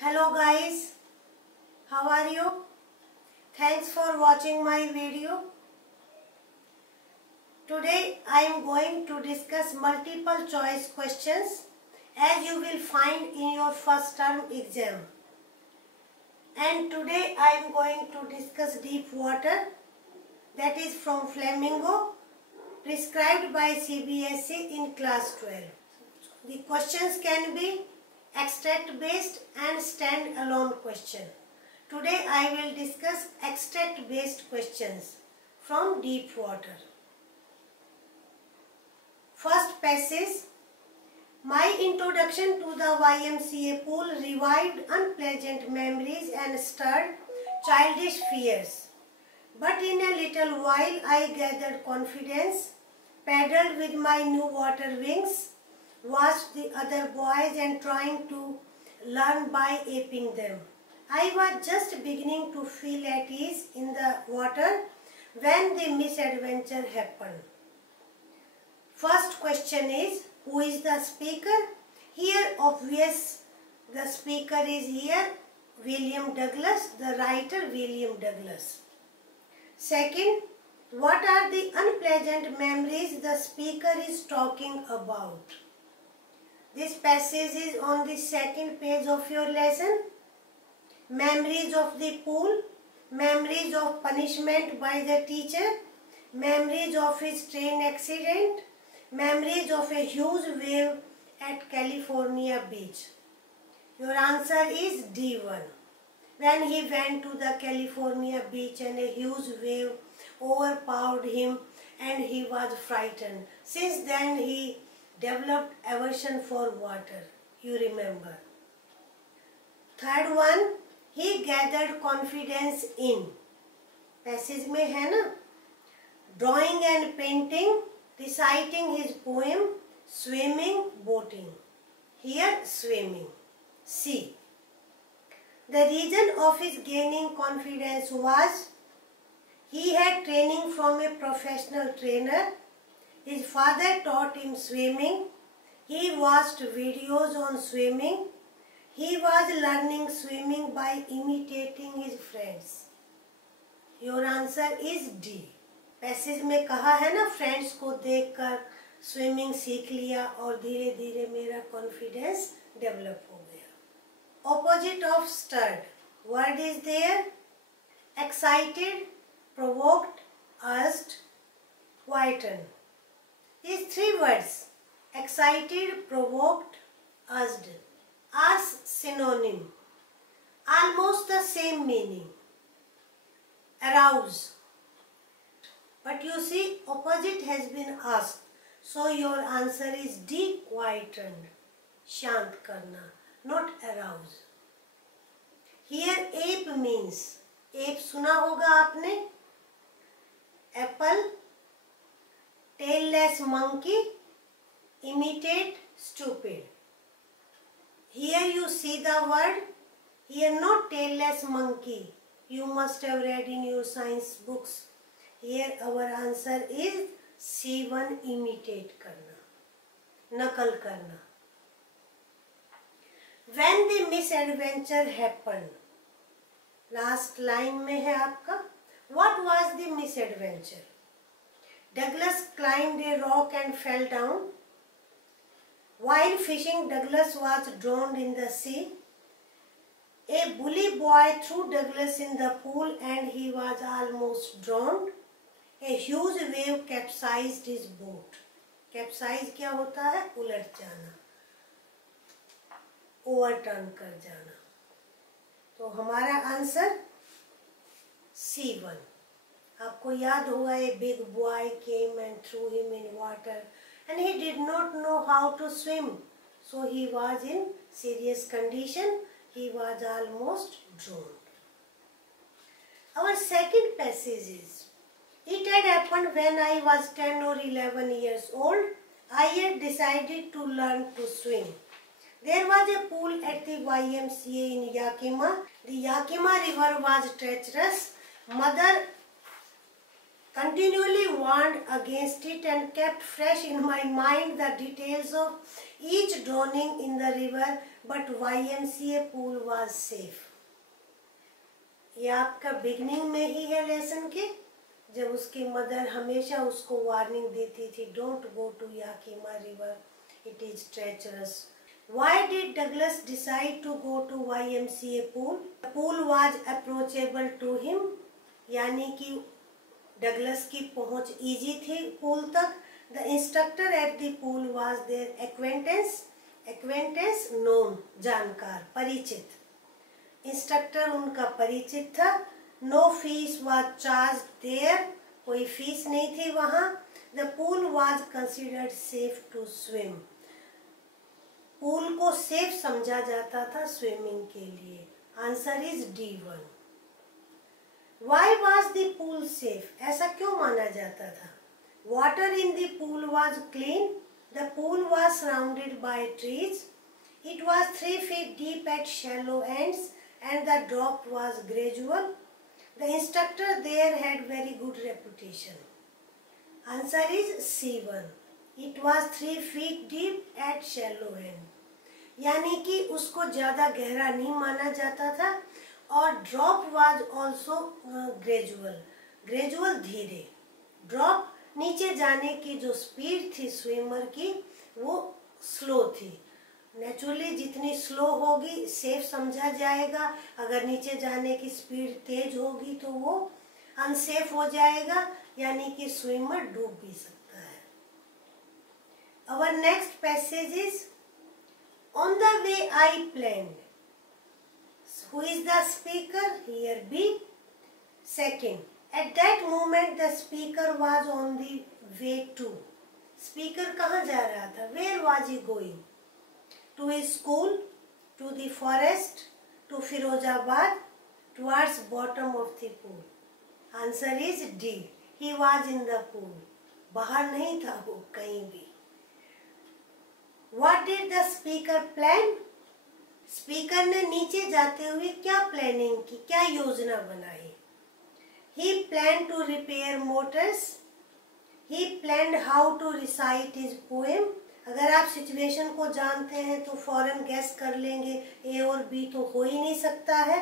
Hello guys, how are you? Thanks for watching my video. Today I am going to discuss multiple choice questions as you will find in your first term exam. And today I am going to discuss deep water, that is from Flamingo, prescribed by CBSE in class 12. The questions can be extract based and stand alone question. Today I will discuss extract based questions from deep water. First passage. My introduction to the YMCA pool revived unpleasant memories and stirred childish fears. But in a little while I gathered confidence, paddled with my new water wings, watched the other boys and trying to learn by aping them. I was just beginning to feel at ease in the water when the misadventure happened. First question is, who is the speaker? Here obvious the speaker is here William Douglas, the writer William Douglas. Second, what are the unpleasant memories the speaker is talking about? This passage is on the second page of your lesson. Memories of the pool, memories of punishment by the teacher, memories of his train accident, memories of a huge wave at California beach. Your answer is D1. When he went to the California beach and a huge wave overpowered him and he was frightened. Since then he developed aversion for water, you remember. Third one, he gathered confidence in. Passage में है ना, drawing and painting, reciting his poem, swimming, boating. Here swimming. C. The reason of his gaining confidence was he had training from a professional trainer. His father taught him swimming. He watched videos on swimming. He was learning swimming by imitating his friends. Your answer is D. Passage में कहा है ना, friends को देखकर swimming सीख लिया और धीरे धीरे मेरा कॉन्फिडेंस डेवलप हो गया. Opposite of stirred, word is there. Excited, provoked, urged, quieten. These three words, excited, provoked, urged, are synonym, almost the same meaning. Arouse. But you see, opposite has been asked. So your answer is D, quietened, शांत करना, not arouse. Here ape means, ape सुना होगा आपने, apple, tailless monkey, imitate, stupid. Here you see the word, here not tailless monkey. You must have read in your science books. Here our answer is C1, imitate करना, नकल करना. When the misadventure happened, last line में है आपका, what was the misadventure? Douglas climbed a rock and fell down. While fishing, Douglas was drowned in the sea. A bully boy threw Douglas in the pool and he was almost drowned. A huge wave capsized his boat. Capsize क्या होता है? उलट जाना, overturn कर जाना. तो हमारा answer C1. आपको याद होगा, a big boy came and threw him in water and he did not know how to swim. So he was in serious condition. He was almost drowned. Our second passage is, it had happened when I was 10 or 11 years old. I had decided to learn to swim. There was a pool at the YMCA in Yakima. The Yakima river was treacherous. Mother continually warned against it and kept fresh in my mind the details of each drowning in the river, but YMCA pool was safe. ये आपका beginning में ही है lesson के, जब उसकी mother हमेशा उसको warning देती थी, don't go to Yakima river, it is treacherous. Why did Douglas decide to go to YMCA pool? The pool was approachable to him, यानी कि डगलस की पहुंच इजी थी पूल तक. The instructor at the pool was their acquaintance known, जानकार, परिचित. Instructor उनका परिचित था. No fees was charge there, कोई फीस नहीं थी वहां. The pool was considered safe to swim, pool को सेफ समझा जाता था स्विमिंग के लिए. Answer is D1. Why was the pool safe? ऐसा क्यों माना जाता था? Water in the pool was clean. The pool was surrounded by trees. It was 3 feet deep at shallow ends and the drop was gradual. The instructor there had very good reputation. Answer is C1. It was 3 feet deep at shallow end. यानी कि उसको ज़्यादा गहरा नहीं माना जाता था. और ड्रॉप वाज ऑल्सो ग्रेजुअल, धीरे. ड्रॉप नीचे जाने की जो स्पीड थी स्विमर की वो स्लो थी. नेचुरली जितनी स्लो होगी सेफ समझा जाएगा, अगर नीचे जाने की स्पीड तेज होगी तो वो अनसेफ हो जाएगा, यानी कि स्विमर डूब भी सकता है. Our next passage is on the way I planned. Who is the speaker? Here B. Second, at that moment the speaker was on the way to. Speaker कहाँ जा रहा था? Where was he going? To his school, to the forest, to Firozabad, towards bottom of the pool. Answer is D. He was in the pool. बाहर नहीं था वो कहीं भी. What did the speaker plan? Speaker ने नीचे जाते हुए क्या प्लानिंग की, क्या योजना बनाई? He planned to repair motors. He planned how to recite his poem. अगर आप सिचुएशन को जानते हैं तो फौरन गैस कर लेंगे, ए और बी तो हो ही नहीं सकता है.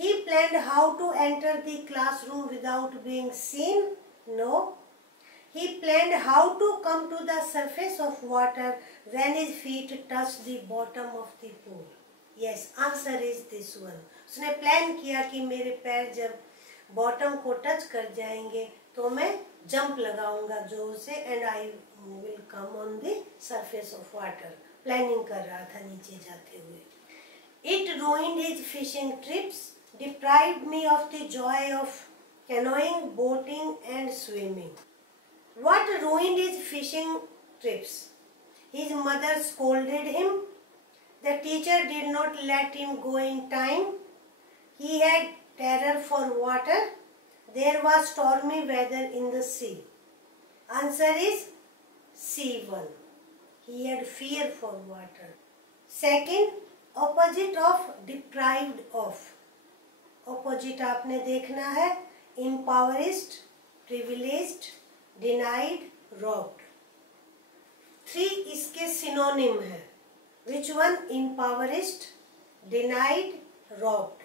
He planned how to enter the classroom without being seen. No. He planned how to come to the surface of water when his feet touched the bottom of the pool. Yes, answer is this one. उसने plan किया कि मेरे पैर जब bottom को touch कर जाएंगे तो मैं जंप लगाऊंगा जोर से, and I will come on the surface of water. Planning कर रहा था नीचे जाते हुए. It ruined his fishing trips, deprived me of the joy of canoeing, boating and swimming. What ruined his fishing trips? His mother scolded him. The teacher did not let him go in time. He had terror for water. There was stormy weather in the sea. Answer is C1. He had fear for water. Second, opposite of deprived of. Opposite आपने देखना है, impoverished, privileged, denied, robbed. 3 इसके synonym है. Which one? Impoverished, denied, robbed.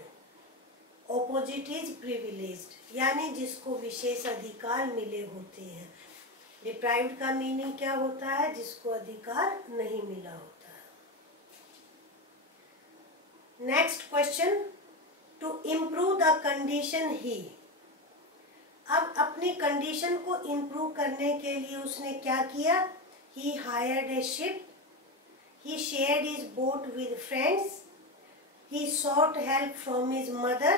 Opposite is privileged, यानी जिसको विशेष अधिकार मिले होते हैं. Deprived का मीनिंग क्या होता है? जिसको अधिकार नहीं मिला होता है. Next question. To improve the condition he. अब अपनी कंडीशन को इम्प्रूव करने के लिए उसने क्या किया? He hired a ship. He shared his boat with friends. He sought help from his mother.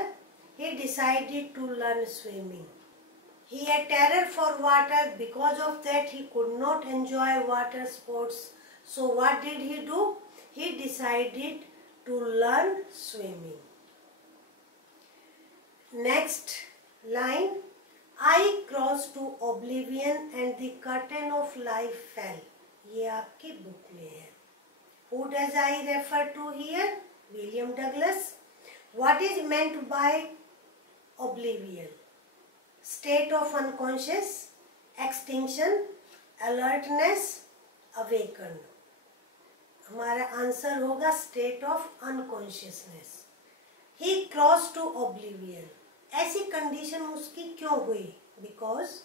He decided to learn swimming. He had terror for water. Because of that, he could not enjoy water sports. So what did he do? He decided to learn swimming. Next line. I crossed to oblivion and the curtain of life fell. ये आपकी book में है. Who does I refer to here? William Douglas. What is meant by oblivion? State of unconscious, extinction, alertness, awaken. हमारा answer होगा state of unconsciousness. He cross to oblivion. ऐसी condition उसकी क्यों हुई? Because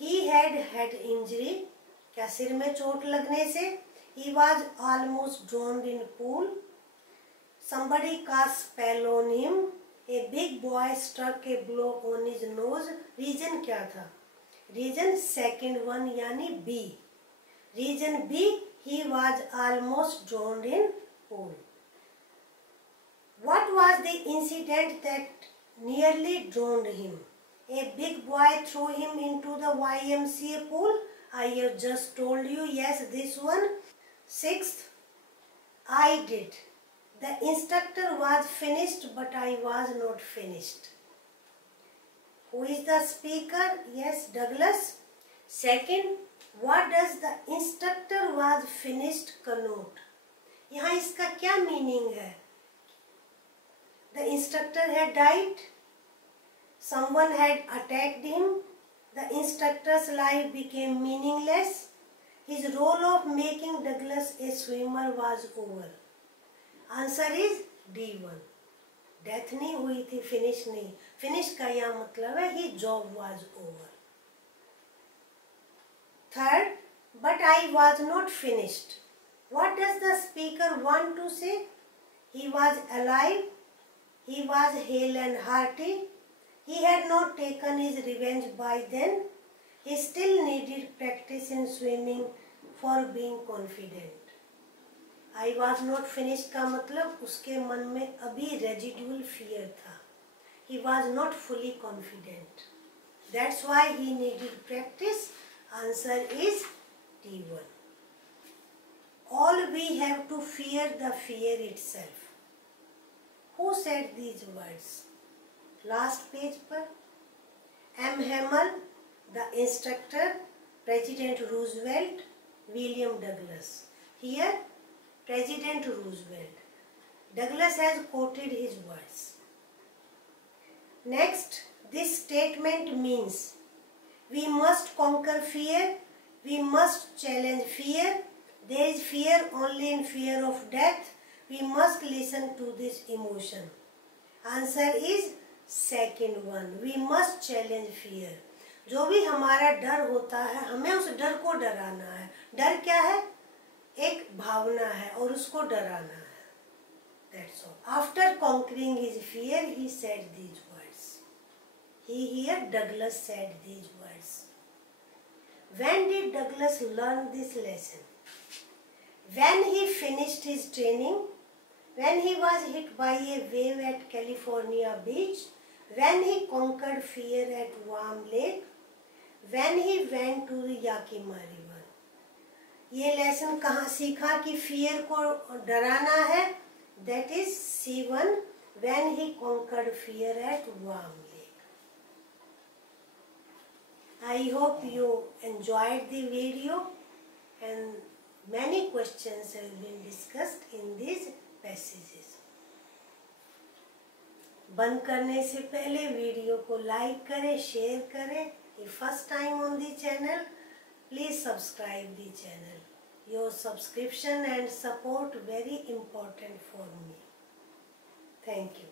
he had injury. क्या सिर में चोट लगने से? He was almost drowned in pool. somebody cast spell on him. A big boy struck a blow on his nose. Reason क्या था? रीजन सेकेंड वन यानी B. Reason B, he was almost drowned in pool. What was the incident that nearly drowned him? A big boy threw him into the YMCA pool. I have just told you, yes, this one. Sixth, I did. The instructor was finished, but I was not finished. Who is the speaker? Yes, Douglas. Second, what does the instructor was finished connote? यहाँ इसका क्या meaning है? The instructor had died. Someone had attacked him. The instructor's life became meaningless. His role of making Douglas a swimmer was over. Answer is D1. Death नहीं हुई थी, finish नहीं। Finish का यह मतलब है he job was over. Third, but I was not finished. What does the speaker want to say? He was alive, he was hale and hearty, he had not taken his revenge by then, he still needed practice in swimming for being confident. I was not finish का मतलब उसके मन में अभी residual fear था। He was not fully confident, that's why he needed practice. Answer is D1. All we have to fear the fear itself. Who said these words? Last page पर M Hamel, the instructor, President Roosevelt, William Douglas. Here President Roosevelt. Douglas has quoted his words. Next, this statement means we must conquer fear, we must challenge fear. There is fear only in fear of death. We must listen to this emotion. Answer is second one. We must challenge fear. जो भी हमारा डर होता है, हमें उस डर को डराना है। डर क्या है? एक भावना है और उसको डराना है। That's all. After conquering his fear, he said these words. Here Douglas said these words. When did Douglas learn this lesson? When he finished his training, when he was hit by a wave at California beach, when he conquered fear at Warm Lake, when he went to the Yakima River. ये lesson कहाँ सीखा कि fear को डराना है? That is C1, when he conquered fear at Warm Lake. I hope you enjoyed the video and many questions have been discussed in these passages. बंद करने से पहले वीडियो को लाइक करें, शेयर करें। If first time on the channel, please subscribe the channel. Your subscription and support very important for me. Thank you.